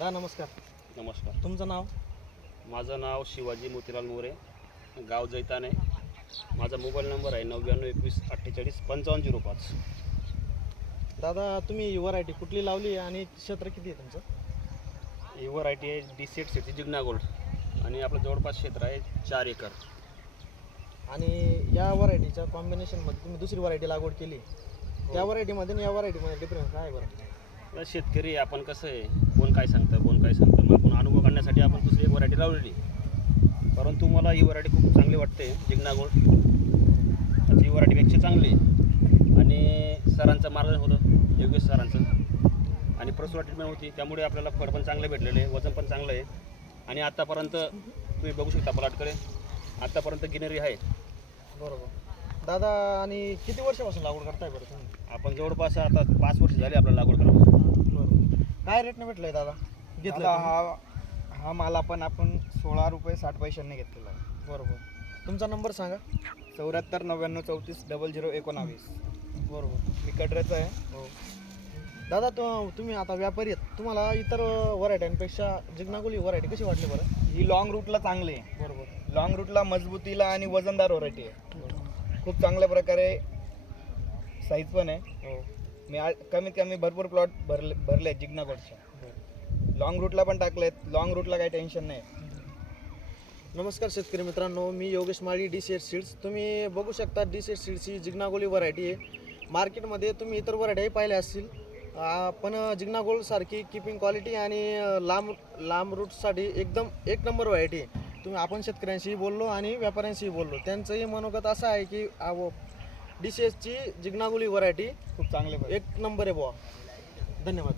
नमस्कार. नमस्कार. तुमचं नाव? माझं नाव शिवाजी मोतीलाल मोरे, गाव जैताने. माझा मोबाईल नंबर आहे 9921485505. दादा, तुम्ही ही व्हरायटी कुठली लावली आणि क्षेत्र किती आहे तुमचं? ही व्हरायटी आहे D-Set सीटची जिग्ना गोल्ड आणि आपलं जवळपास क्षेत्र आहे 4 एकर. आणि या व्हरायटीच्या कॉम्बिनेशनमध्ये तुम्ही दुसरी व्हरायटी लागवड केली, त्या व्हरायटीमध्ये आणि या व्हरायटीमध्ये डिफरन्स काय आहे बरं? आता शेतकरी आपण कसं आहे, कोण काय सांगतं मग आपण अनुभव काढण्यासाठी आपण दुसरी एक व्हरायटी लावलेली. परंतु मला ही व्हरायटी खूप चांगली वाटते. जिग्ना गोल्ड ही व्हरायटीपेक्षा चांगली आहे आणि सरांचं मार्गदर्शन होतं, योगेश सरांचं, आणि प्रसुरा ट्रीटमेंट होती. त्यामुळे आपल्याला फळ पण चांगले भेटलेले आहे, वजन पण चांगलं आहे. आणि आत्तापर्यंत तुम्ही बघू शकता प्लॉटकडे, आत्तापर्यंत गिनरी आहे. बरोबर दादा. आणि किती वर्षापासून लागवड करताय बरं तुम्ही? आपण जवळपास आता 5 वर्ष झाली आपल्याला लागवड करायला. बरोबर. काय रेटने भेटलं दादा? घेतलं दादा हा माल आपण ₹16.60 घेतलेला आहे. बरोबर. तुमचा नंबर सांगा. 74 99 34 00 19. बरोबर. मी कटऱ्याचा आहे. हो दादा, तुम्ही आता व्यापारी आहेत, तुम्हाला इतर व्हरायट्यांपेक्षा जिग्नागोली व्हरायटी कशी वाटली बरं? ही लॉंग रूटला चांगली आहे. बरोबर. लॉंग रूटला मजबूतीला आणि वजनदार व्हरायटी आहे. खूप चांगल्या प्रकारे साईज पण आहे. हो. मी कमीत कमी भरपूर प्लॉट भरले जिग्ना गोल्डचे. लॉंग रूटला पण टाकलेत. लॉंग रूटला काही टेन्शन नाही. नमस्कार शेतकरी मित्रांनो, मी योगेश माळी, D-Set सीड्स. तुम्ही बघू शकता D-Set सीड्स ही जिग्नागोली व्हरायटी आहे. मार्केटमध्ये तुम्ही इतर व्हरायटी पाहिल्या असतील, पण जिग्ना गोल्ड सारखी किपिंग क्वालिटी आणि लांब रूटसाठी एकदम एक नंबर व्हरायटी आहे. आपण शेतकऱ्यांशी बोललो आणि व्यापाऱ्यांशी बोललो, त्यांचंही मनोगत असं आहे की D-Setची जिग्नागोली व्हरायटी खूप चांगले एक नंबर आहे बुवा. धन्यवाद.